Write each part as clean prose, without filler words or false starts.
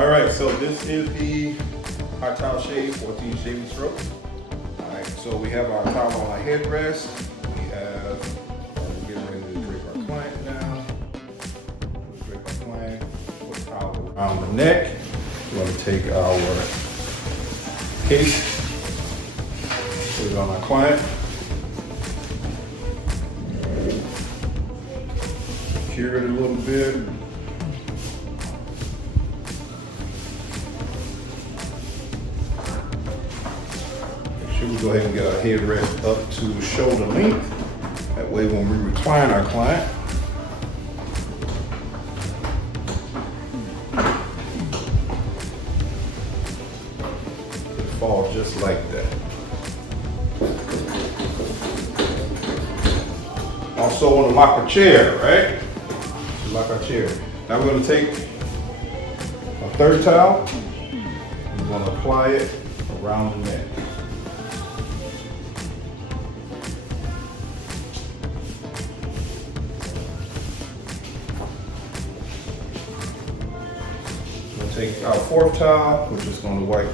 All right, so this is the hot towel shave, 14 shaving strokes. All right, so we have our towel on our headrest. We're getting ready to drape our client now. Drape our client, put the towel around the neck. We're going to take our case, put it on our client. Secure it a little bit. We go ahead and get our headrest up to shoulder length. That way when we recline our client, it falls just like that. Also want to lock our chair, right? Lock our chair. Now we're going to take a third towel. We're going to apply it around the neck. Take our fourth towel, we're just going to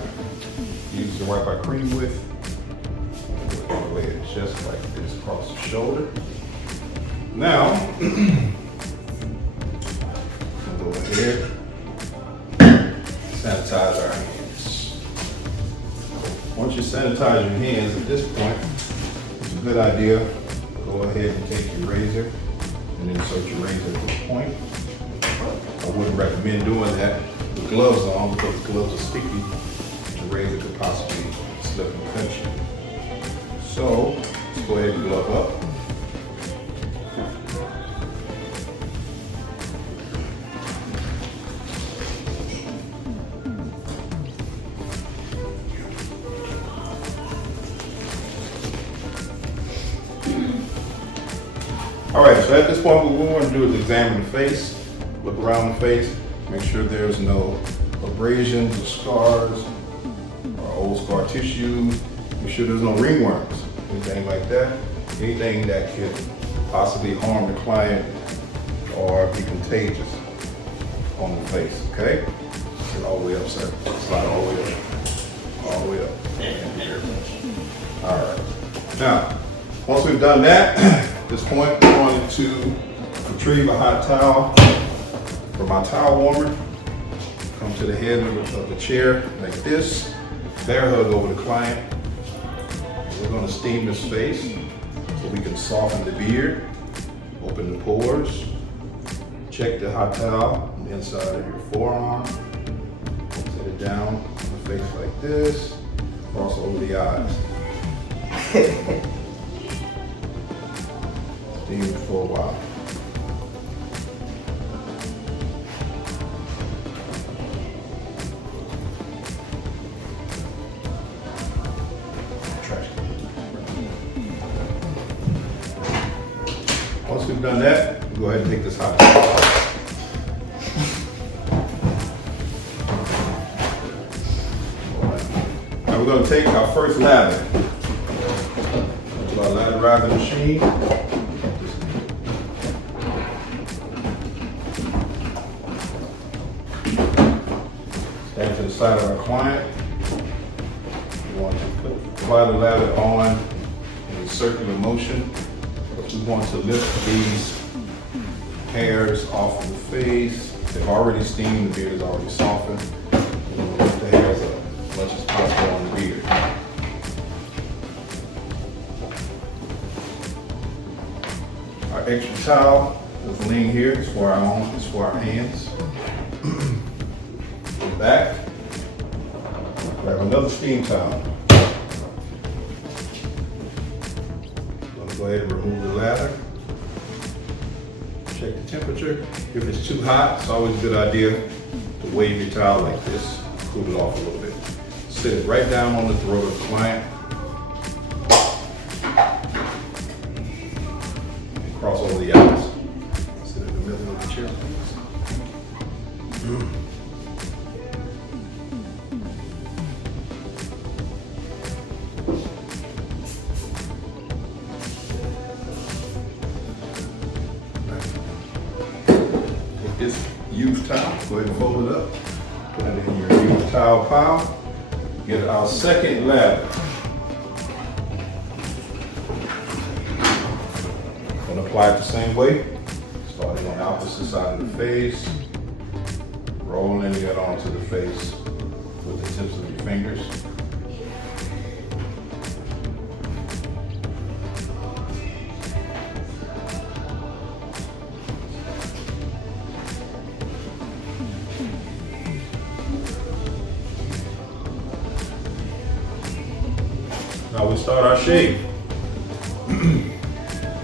use to wipe our cream with. We're going to lay it just like this across the shoulder. Now, we'll go ahead and sanitize our hands. Once you sanitize your hands at this point, it's a good idea to go ahead and take your razor and insert your razor at this point. I wouldn't recommend doing that with gloves on because the gloves are sticky. The razor could possibly slip and pinch you. So let's go ahead and glove up. All right, so at this point what we want to do is examine the face, look around the face, make sure there's no abrasions or scars or old scar tissue. Make sure there's no ringworms, anything like that. Anything that could possibly harm the client or be contagious on the face, okay? Get all the way up, sir. Slide all the way up. All the way up. Thank you very much. All right. Now, once we've done that, at this point, we're going to retrieve a hot towel from our towel warmer, come to the head of the chair like this, bear hug over the client. We're going to steam this face so we can soften the beard, open the pores, check the hot towel on the inside of your forearm, set it down on the face like this, cross over the eyes. Steam it for a while. Once we've done that, we'll go ahead and take this hot towel out. Now we're going to take our first lather. To our latherizer machine. Stand to the side of our client. We want to apply the lather on in a circular motion. We want to lift these hairs off of the face. They've already steamed, the beard is already softened. We want to lift the hairs up as much as possible on the beard. Our extra towel is laying here. It's for our arms, it's for our hands. Go back. Grab another steam towel. Go ahead and remove the lather. Check the temperature. If it's too hot, it's always a good idea to wave your towel like this, cool it off a little bit. Sit it right down on the throat of the client. And cross over the eyes. Sit in the middle of the chair. This used towel, go ahead and fold it up. Put it in your new towel pile. Get our second lather. Gonna apply it the same way. Starting on the opposite side of the face. Rolling it onto the face with the tips of your fingers. Now we start our shave.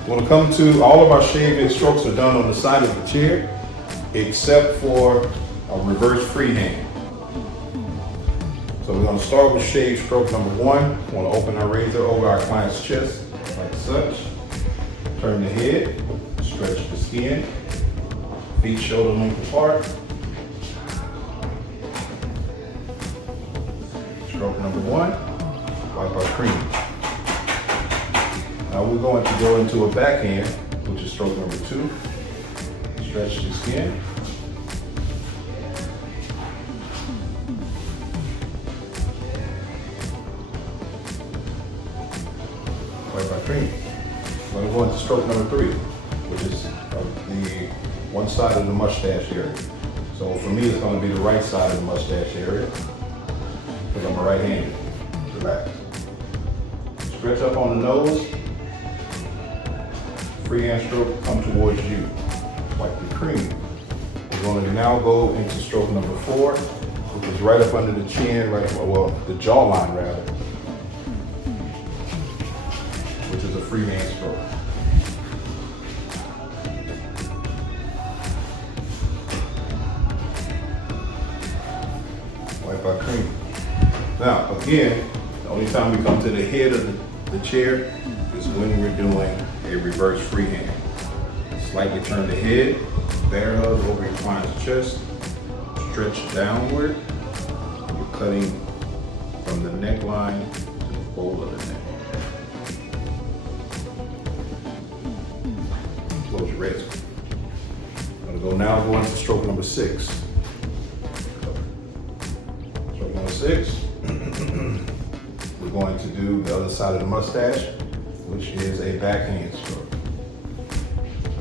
When it comes to all of our shaving strokes are done on the side of the chair, except for a reverse freehand. So we're going to start with shave stroke number 1. We want to open our razor over our client's chest like such. Turn the head, stretch the skin, feet shoulder length apart. Stroke number 1, wipe our cream. Now we're going to go into a backhand, which is stroke number 2. Stretch the skin. Wipe our cream. We're going to go into stroke number 3, which is the one side of the mustache area. So for me, it's going to be the right side of the mustache area, because I'm a right-handed. Relax. Stretch up on the nose. Freehand stroke, come towards you. Wipe the cream. We're going to now go into stroke number 4, which is right up under the chin, well, the jawline rather, which is a freehand stroke. Wipe our cream. Now, again, the only time we come to the head of the chair is when we're doing a reverse freehand. Slightly turn the head, bear hug over your client's chest, stretch downward. You're cutting from the neckline to the fold of the neck. Close your wrist. I'm gonna go into stroke number 6. Stroke number 6. We're going to do the other side of the mustache, which is a backhand stroke.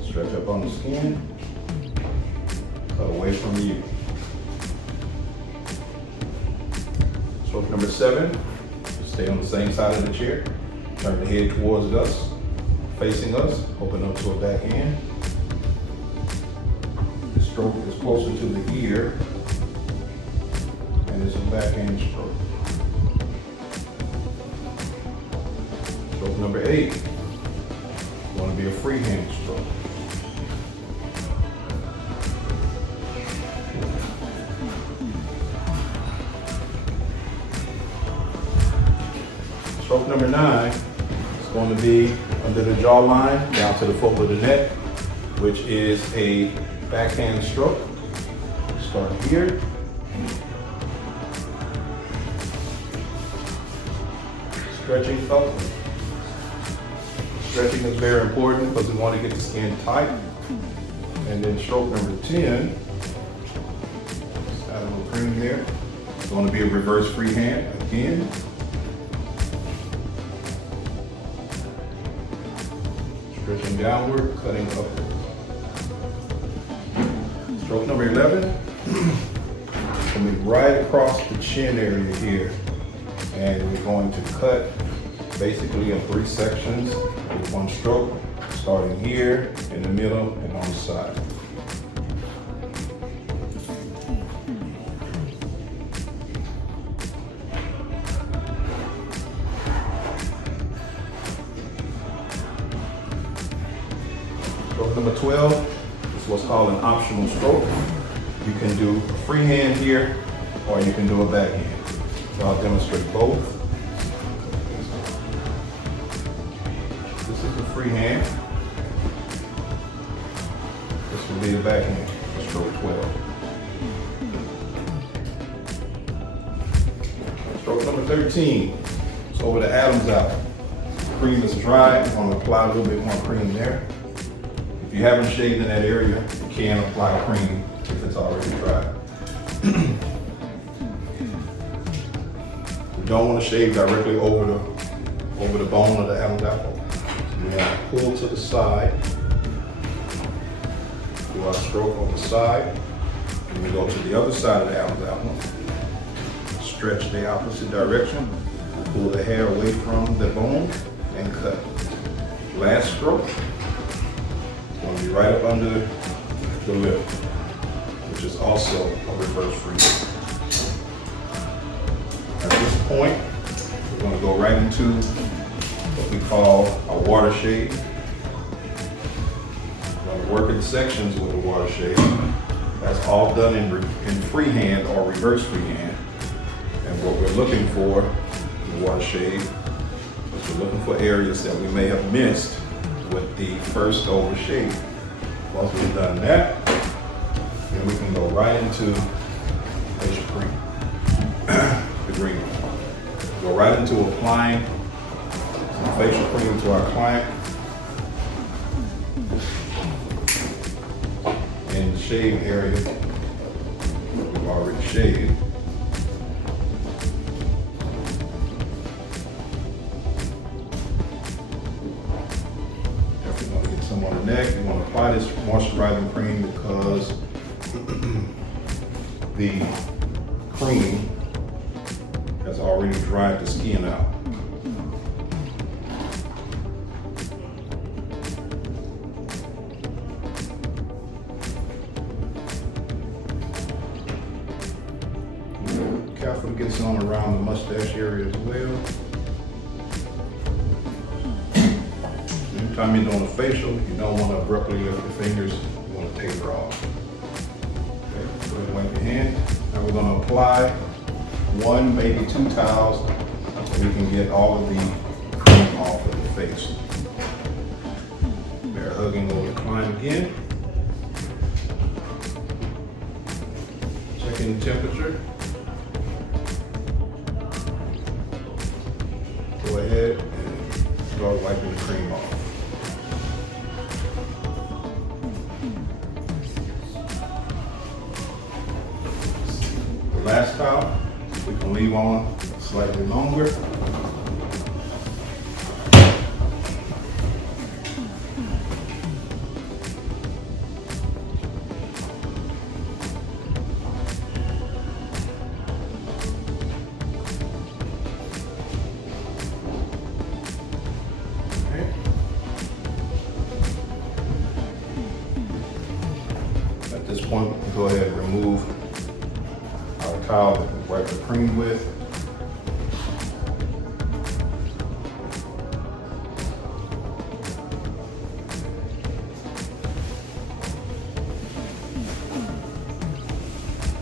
Stretch up on the skin, cut away from you. Stroke number 7, stay on the same side of the chair. Turn the head towards us, facing us, open up to a backhand. The stroke is closer to the ear, and it's a backhand stroke. Stroke number 8, going to be a freehand stroke. Stroke number 9 is going to be under the jawline down to the fold of the neck, which is a backhand stroke. Start here. Stretching up. Stretching is very important because we want to get the skin tight. And then stroke number 10, just add a little cream there. It's going to be a reverse freehand again. Stretching downward, cutting upward. Stroke number 11, it's going to be right across the chin area here. And we're going to cut basically in 3 sections with one stroke, starting here, in the middle, and on the side. Stroke number 12 is what's called an optional stroke. You can do a freehand here, or you can do a backhand. So I'll demonstrate both. This is the freehand. This will be the backhand for stroke 12. Stroke number 13. So over the Adam's apple. Cream is dry. I'm going to apply a little bit more cream there. If you haven't shaved in that area, you can apply cream if it's already dry. don't want to shave directly over the bone of the Adam's apple. You want to pull to the side, do our stroke on the side, and we go to the other side of the Adam's apple. Stretch the opposite direction, pull the hair away from the bone, and cut. Last stroke, it's going to be right up under the lip, which is also a reverse freeze. At this point, we're going to go right into what we call a water shave. We're going to work in sections with the water shave. That's all done in freehand or reverse freehand. And what we're looking for in the water shave is we're looking for areas that we may have missed with the first over shave. Once we've done that, then we can go right into facial cream, the green one. Go right into applying some facial cream to our client. In the shave area, we've already shaved. Definitely want to get some on the neck. You want to apply this moisturizing cream because the cream has already dried the skin out. Careful to get some around the mustache area as well. Anytime you're doing a facial, you don't want to abruptly lift your fingers. You want to taper off. Okay, go ahead and wipe your hand. Now we're going to apply 1, maybe 2 towels so we can get all of the cream off of the face. Bear hugging over the client again. Checking the temperature. Go ahead and start wiping the cream off. The last towel we can leave on slightly longer. At this point, we can go ahead and remove our towel that we wipe the cream with.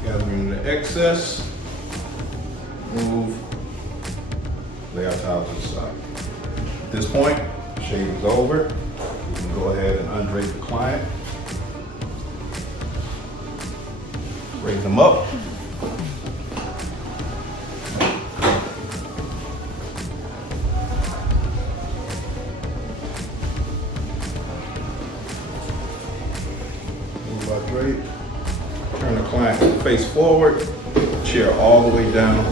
Gathering the excess, move, lay our towel to the side. At this point, the shave is over. We can go ahead and undrape the client. Raise them up. Move our drape. Turn the client face forward. Chair all the way down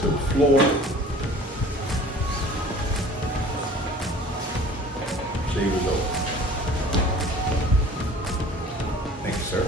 to the floor. Shave is over. Thank you, sir.